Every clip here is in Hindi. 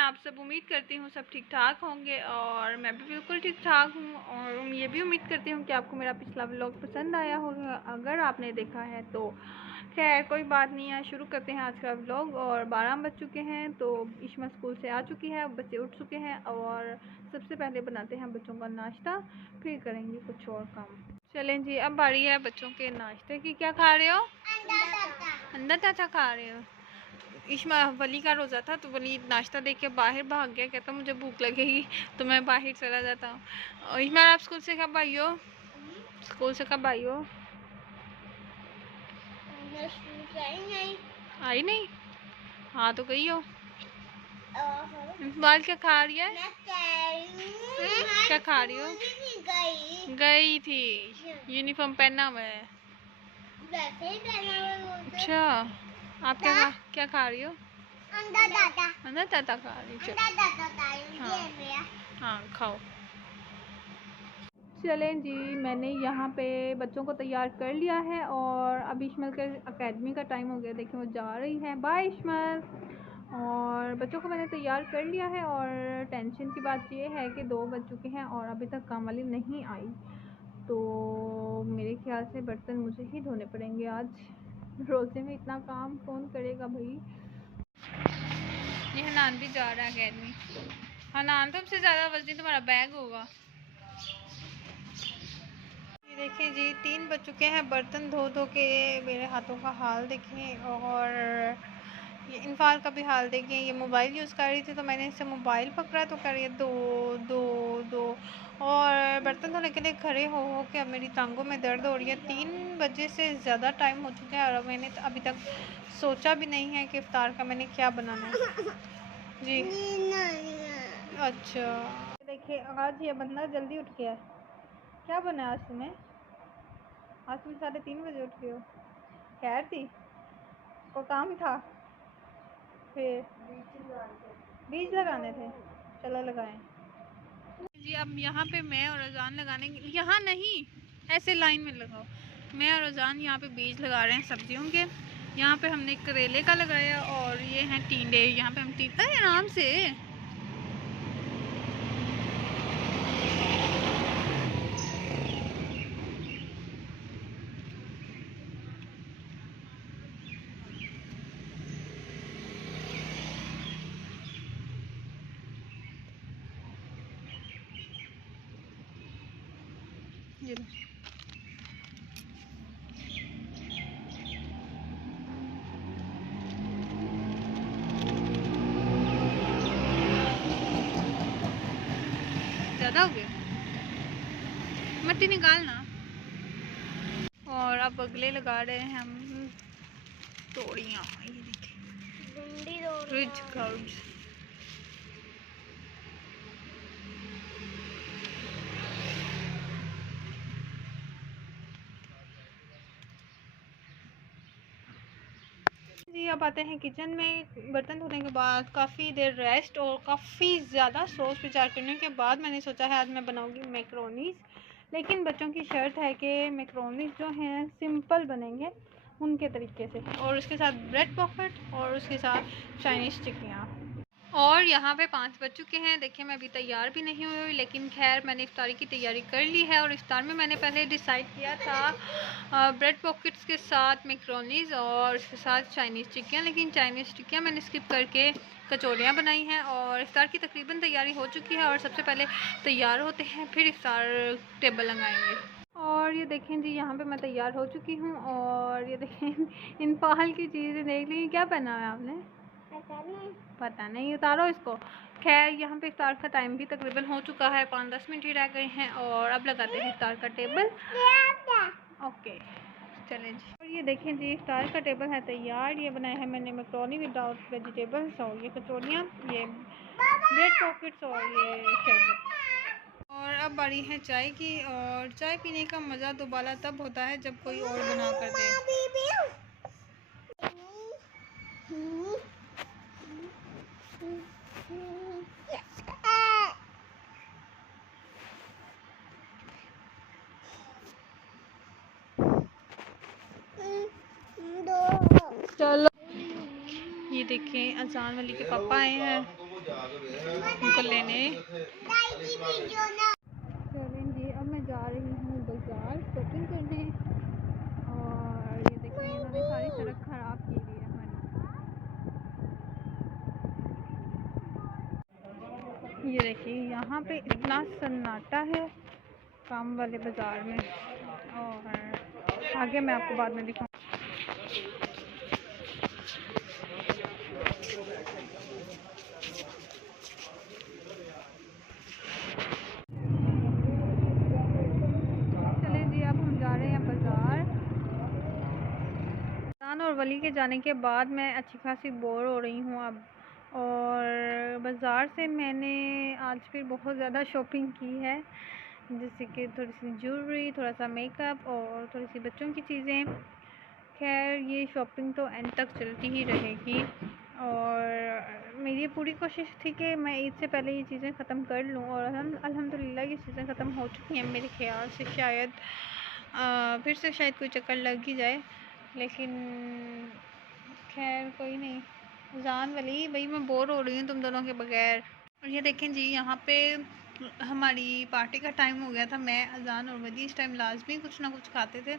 आप सब? उम्मीद करती हूँ सब ठीक ठाक होंगे और मैं भी बिल्कुल ठीक ठाक हूँ। और ये भी उम्मीद करती हूँ कि आपको मेरा पिछला व्लॉग पसंद आया होगा। अगर आपने देखा है तो खैर कोई बात नहीं है, शुरू करते हैं आज का व्लॉग। और 12 बज चुके हैं तो इश्मा स्कूल से आ चुकी है, बच्चे उठ चुके हैं और सबसे पहले बनाते हैं बच्चों का नाश्ता, फिर करेंगे कुछ और काम। चलें जी, अब बारी है बच्चों के नाश्ते की। क्या खा रहे हो? अंडा चाचा खा रहे हो? इश्मा वली का रोज़ा था तो वली नाश्ता देख के बाहर भाग गया, कहता मुझे भूख लगेगी तो मैं बाहर चला जाता हूँ। और इश्मा आप स्कूल से कब आई हो? स्कूल से कब आई हो? आई नहीं? हाँ तो गई हो। बाल क्या खा रही है? क्या खा रही हो? गई थी, यूनिफॉर्म पहना हुआ है। अच्छा, आप क्या खा रही हो? अंडा दादा खा रही हो? हाँ खाओ। चलें जी, मैंने यहाँ पे बच्चों को तैयार कर लिया है और अब इश्मल के एकेडमी का टाइम हो गया। देखिए वो जा रही है, बाय इश्मल। और बच्चों को मैंने तैयार कर लिया है और टेंशन की बात ये है कि 2 बज चुके हैं और अभी तक काम वाली नहीं आई, तो मेरे ख्याल से बर्तन मुझे ही धोने पड़ेंगे आज। रोज़े में इतना काम कौन करेगा भाई। ये हनान भी जा रहा है एकेडमी। हनान, तुमसे ज़्यादा वजनी तुम्हारा बैग होगा। ये देखें जी, 3 बज चुके हैं, बर्तन धो धो के मेरे हाथों का हाल देखें। और ये इनफाल का भी हाल देखें। ये मोबाइल यूज़ कर रही थी तो मैंने इससे मोबाइल पकड़ा तो कर रही है दो दो दो। और बर्तन धोने के लिए खड़े हो के अब मेरी टांगों में दर्द हो रही है। 3 बजे से ज़्यादा टाइम हो चुका है और मैंने अभी तक सोचा भी नहीं है कि इफ्तार का मैंने क्या बनाना है जी। अच्छा देखिए, आज ये बंदा जल्दी उठ गया। क्या बना आज तुम्हें? आज तुम 3:30 बजे उठ गए हो। खैर थी, को काम था, फिर बीज लगाने थे, चलो लगाएं जी। अब यहाँ पे मैं और अजान लगाने, यहाँ नहीं ऐसे लाइन में लगाओ। मैं और अजान यहाँ पे बीज लगा रहे हैं सब्जियों के। यहाँ पे हमने करेले का लगाया और ये हैं टींडे। यहाँ पे हम टींडे आराम से ज़्यादा हो गया, मिट्टी निकालना। और अब अगले लगा रहे हैं हम तोड़ियाँ। ये देखिए, रिच क्लाउड्स। जी अब आते हैं किचन में। बर्तन धोने के बाद काफ़ी देर रेस्ट और काफ़ी ज़्यादा सोच विचार करने के बाद मैंने सोचा है आज मैं बनाऊंगी मैक्रोनीज। लेकिन बच्चों की शर्त है कि मैक्रोनीज जो हैं सिंपल बनेंगे उनके तरीके से, और उसके साथ ब्रेड पॉकेट और उसके साथ चाइनीज़ टिक्कियाँ। और यहाँ पे 5 बज चुके हैं। देखिए मैं अभी तैयार भी नहीं हुई, लेकिन खैर मैंने इफ्तारी की तैयारी कर ली है। और इफ्तार में मैंने पहले डिसाइड किया था ब्रेड पॉकेट्स के साथ मैक्रोनीज और उसके साथ चाइनीज़ टिक्कियाँ, लेकिन चाइनीज़ टिक्कियाँ मैंने स्किप करके कचौड़ियाँ बनाई हैं। और इफ्तार की तकरीबन तैयारी हो चुकी है और सबसे पहले तैयार होते हैं फिर इफ्तार टेबल लगाएंगे। और ये देखें जी, यहाँ पे मैं तैयार हो चुकी हूँ। और ये देखें इन पाल की चीज़ें देख ली। क्या पहना है आपने? पता नहीं, उतारो इसको। खैर यहाँ पे इफ्तार का टाइम भी तकरीबन हो चुका है, 5-10 मिनट ही रह गए हैं और अब लगाते हैं इफ्तार का टेबल। ओके चलें जी। और ये देखें जी, इफ्तार का टेबल है तैयार। ये बनाया है मैंने मैक्रोनी विदाउट वेजिटेबल्स, और ये कचौड़ियाँ, ये ब्रेड पॉकेट्स और ये शरबत। और अब बारी है चाय की। और चाय पीने का मज़ा दोबारा तब होता है जब कोई और बना कर दे। चलो ये देखें, अजान वाली के पापा आए हैं उनको लेने। चलें जी, अब मैं जा रही हूँ बाज़ार शॉपिंग करने। और ये देखिए इन्होंने सारी सड़क ख़राब की हुई है हमारी। ये देखिए यहाँ पे इतना सन्नाटा है काम वाले बाज़ार में। और आगे मैं आपको बाद में दिखाऊँ। चलें जी, अब हम जा रहे हैं बाज़ार। अज़ान और वली के जाने के बाद मैं अच्छी खासी बोर हो रही हूँ अब। और बाज़ार से मैंने आज फिर बहुत ज़्यादा शॉपिंग की है, जैसे कि थोड़ी सी ज्वेलरी, थोड़ा सा मेकअप और थोड़ी सी बच्चों की चीज़ें। खैर ये शॉपिंग तो एंड तक चलती ही रहेगी। और मेरी पूरी कोशिश थी कि मैं ईद से पहले ये चीज़ें ख़त्म कर लूँ, और अल्हम्दुलिल्लाह ये चीज़ें ख़त्म हो चुकी हैं। मेरे ख्याल से शायद फिर से शायद कोई चक्कर लग ही जाए, लेकिन खैर कोई नहीं। अज़ान वली भाई मैं बोर हो रही हूँ तुम दोनों के बगैर। और ये देखें जी यहाँ पे हमारी पार्टी का टाइम हो गया था। मैं, अज़ान और वली इस टाइम लाजमी कुछ ना कुछ खाते थे।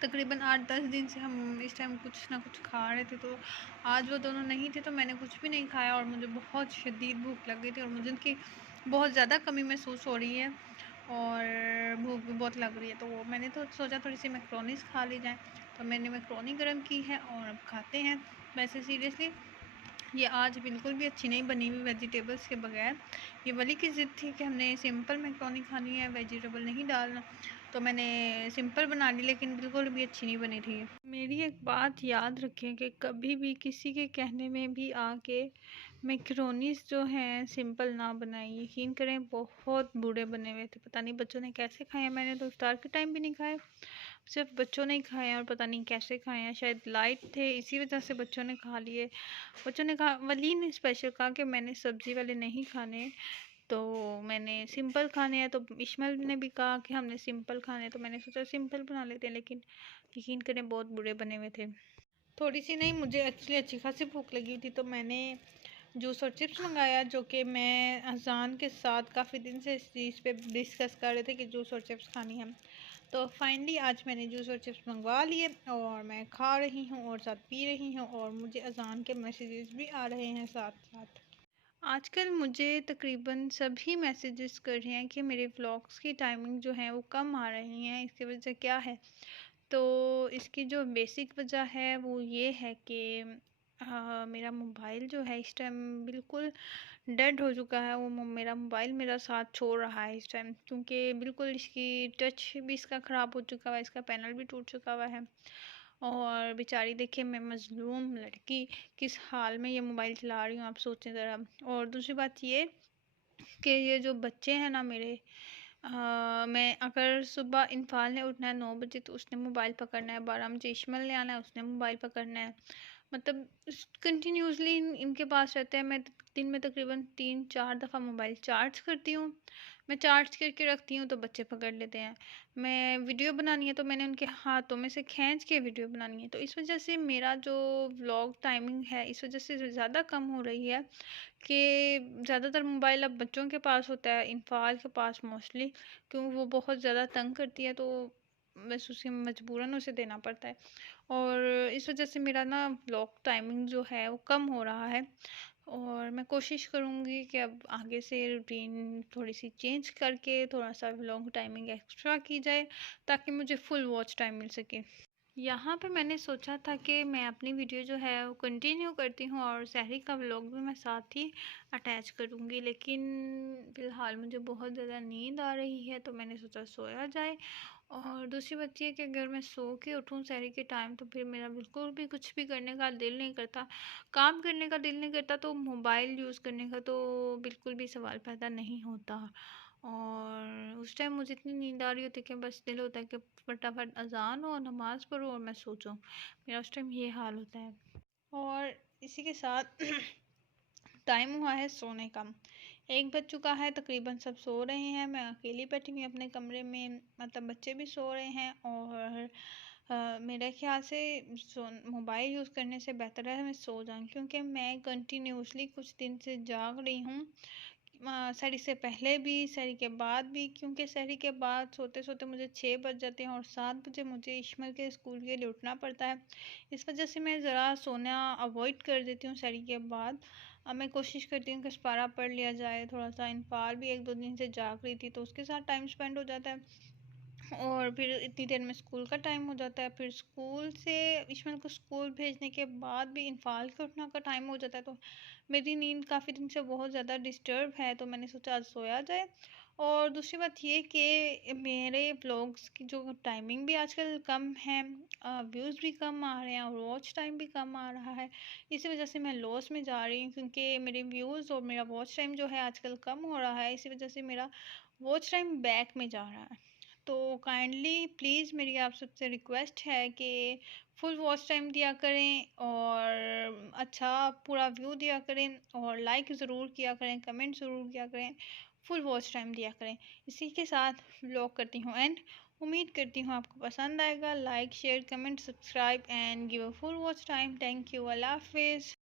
तकरीबन 8-10 दिन से हम इस टाइम कुछ ना कुछ खा रहे थे, तो आज वो दोनों नहीं थे तो मैंने कुछ भी नहीं खाया। और मुझे बहुत शदीद भूख लग गई थी और मुझे उनकी बहुत ज़्यादा कमी महसूस हो रही है और भूख भी बहुत लग रही है। तो मैंने तो सोचा थोड़ी सी मैक्रोनीस खा ली जाए, तो मैंने मैक्रोनी गर्म की है और अब खाते हैं। वैसे सीरियसली ये आज बिल्कुल भी अच्छी नहीं बनी हुई वेजिटेबल्स के बगैर। ये वली की ज़िद थी कि हमने सिंपल मैक्रोनी खानी है, वेजिटेबल नहीं डालना, तो मैंने सिंपल बना ली, लेकिन बिल्कुल भी अच्छी नहीं बनी थी। मेरी एक बात याद रखें कि कभी भी किसी के कहने में भी आके मैक्रोनीस जो हैं सिंपल ना बनाएं। यकीन करें बहुत बूढ़े बने हुए थे, पता नहीं बच्चों ने कैसे खाए हैं। मैंने तो इफ्तार के टाइम भी नहीं खाए, सिर्फ बच्चों ने ही खाए हैं और पता नहीं कैसे खाए हैं। शायद लाइट थे इसी वजह से बच्चों ने खा लिए। बच्चों ने कहा, वली ने स्पेशल कहा कि मैंने सब्ज़ी वाले नहीं खाने, तो मैंने सिंपल खाने हैं। तो इश्माइल ने भी कहा कि हमने सिंपल खाने हैं, तो मैंने सोचा सिंपल बना लेते हैं। लेकिन यकीन करें बहुत बुरे बने हुए थे। थोड़ी सी नहीं, मुझे एक्चुअली अच्छी खासी भूख लगी हुई थी, तो मैंने जूस और चिप्स मंगाया, जो कि मैं अज़ान के साथ काफ़ी दिन से इस चीज़ पे डिस्कस कर रहे थे कि जूस और चिप्स खानी है। तो फाइनली आज मैंने जूस और चिप्स मंगवा लिए और मैं खा रही हूँ और साथ पी रही हूँ, और मुझे अज़ान के मैसेजेस भी आ रहे हैं साथ साथ। आजकल मुझे तकरीबन सभी मैसेजेस कर रहे हैं कि मेरे व्लॉग्स की टाइमिंग जो है वो कम आ रही हैं। इसकी वजह क्या है? तो इसकी जो बेसिक वजह है वो ये है कि मेरा मोबाइल जो है इस टाइम बिल्कुल डेड हो चुका है। वो मेरा मोबाइल मेरा साथ छोड़ रहा है इस टाइम, क्योंकि बिल्कुल इसकी टच भी इसका ख़राब हो चुका हुआ है, इसका पैनल भी टूट चुका हुआ है। और बेचारी देखिए, मैं मज़लूम लड़की किस हाल में ये मोबाइल चला रही हूँ, आप सोचें ज़रा। और दूसरी बात ये कि ये जो बच्चे हैं ना मेरे, मैं अगर सुबह इनफाल ने उठना है 9 बजे, तो उसने मोबाइल पकड़ना है। 12 बजे इश्माइल ने आना है, उसने मोबाइल पकड़ना है। मतलब कंटिन्यूसली इनके पास रहते हैं। मैं दिन में तकरीबन 3-4 दफ़ा मोबाइल चार्ज करती हूँ। मैं चार्ज करके रखती हूँ तो बच्चे पकड़ लेते हैं। मैं वीडियो बनानी है तो मैंने उनके हाथों में से खींच के वीडियो बनानी है। तो इस वजह से मेरा जो व्लॉग टाइमिंग है इस वजह से ज़्यादा कम हो रही है कि ज़्यादातर मोबाइल अब बच्चों के पास होता है, इनफाल के पास मोस्टली, क्योंकि वो बहुत ज़्यादा तंग करती है, तो बस उसे मजबूरन उसे देना पड़ता है। और इस वजह से मेरा ना व्लॉग टाइमिंग जो है वो कम हो रहा है। और मैं कोशिश करूँगी कि अब आगे से रूटीन थोड़ी सी चेंज करके थोड़ा सा व्लॉग टाइमिंग एक्स्ट्रा की जाए, ताकि मुझे फुल वॉच टाइम मिल सके। यहाँ पे मैंने सोचा था कि मैं अपनी वीडियो जो है वो कंटिन्यू करती हूँ और सहरी का व्लॉग भी मैं साथ ही अटैच करूँगी, लेकिन फ़िलहाल मुझे बहुत ज़्यादा नींद आ रही है, तो मैंने सोचा सोया जाए। और दूसरी बात ये कि अगर मैं सो के उठूँ सहरी के टाइम, तो फिर मेरा बिल्कुल भी कुछ भी करने का दिल नहीं करता, काम करने का दिल नहीं करता, तो मोबाइल यूज़ करने का तो बिल्कुल भी सवाल पैदा नहीं होता। और उस टाइम मुझे इतनी नींद आ रही होती है कि बस दिल होता है कि फटाफट अज़ान हो, नमाज़ पढ़ो और मैं सो जाऊँ। मेरा उस टाइम ये हाल होता है। और इसी के साथ टाइम हुआ है सोने का। 1 बज चुका है, तकरीबन सब सो रहे हैं। मैं अकेली बैठी हुई अपने कमरे में, मतलब बच्चे भी सो रहे हैं और मेरे ख्याल से मोबाइल यूज़ करने से बेहतर है मैं सो जाऊँ, क्योंकि मैं कंटिन्यूसली कुछ दिन से जाग रही हूँ। सहरी से पहले भी, सहरी के बाद भी, क्योंकि सहरी के बाद सोते सोते मुझे 6 बज जाते हैं और 7 बजे मुझे इश्मल के स्कूल के लिए उठना पड़ता है। इस वजह से मैं ज़रा सोना अवॉइड कर देती हूँ सहरी के बाद। अब मैं कोशिश करती हूँ कि इस्पारा पढ़ लिया जाए, थोड़ा सा इनफाल भी 1-2 दिन से जाग रही थी तो उसके साथ टाइम स्पेंड हो जाता है। और फिर इतनी देर में स्कूल का टाइम हो जाता है, फिर स्कूल से इश्माइल को स्कूल भेजने के बाद भी इनफाल के उठना का टाइम हो जाता है, तो मेरी नींद काफ़ी दिन से बहुत ज़्यादा डिस्टर्ब है, तो मैंने सोचा आज सोया जाए। और दूसरी बात ये कि मेरे व्लॉग्स की जो टाइमिंग भी आजकल कम है, व्यूज़ भी कम आ रहे हैं और वॉच टाइम भी कम आ रहा है। इसी वजह से मैं लॉस में जा रही हूँ, क्योंकि मेरे व्यूज़ और मेरा वॉच टाइम जो है आजकल कम हो रहा है, इसी वजह से मेरा वॉच टाइम बैक में जा रहा है। तो काइंडली प्लीज़ मेरी आप सबसे रिक्वेस्ट है कि फुल वॉच टाइम दिया करें और अच्छा पूरा व्यू दिया करें और लाइक ज़रूर किया करें, कमेंट ज़रूर किया करें, फुल वॉच टाइम दिया करें। इसी के साथ व्लॉग करती हूँ एंड उम्मीद करती हूँ आपको पसंद आएगा। Like share comment subscribe and give a full watch time. Thank you, अल्लाह हाफिज़।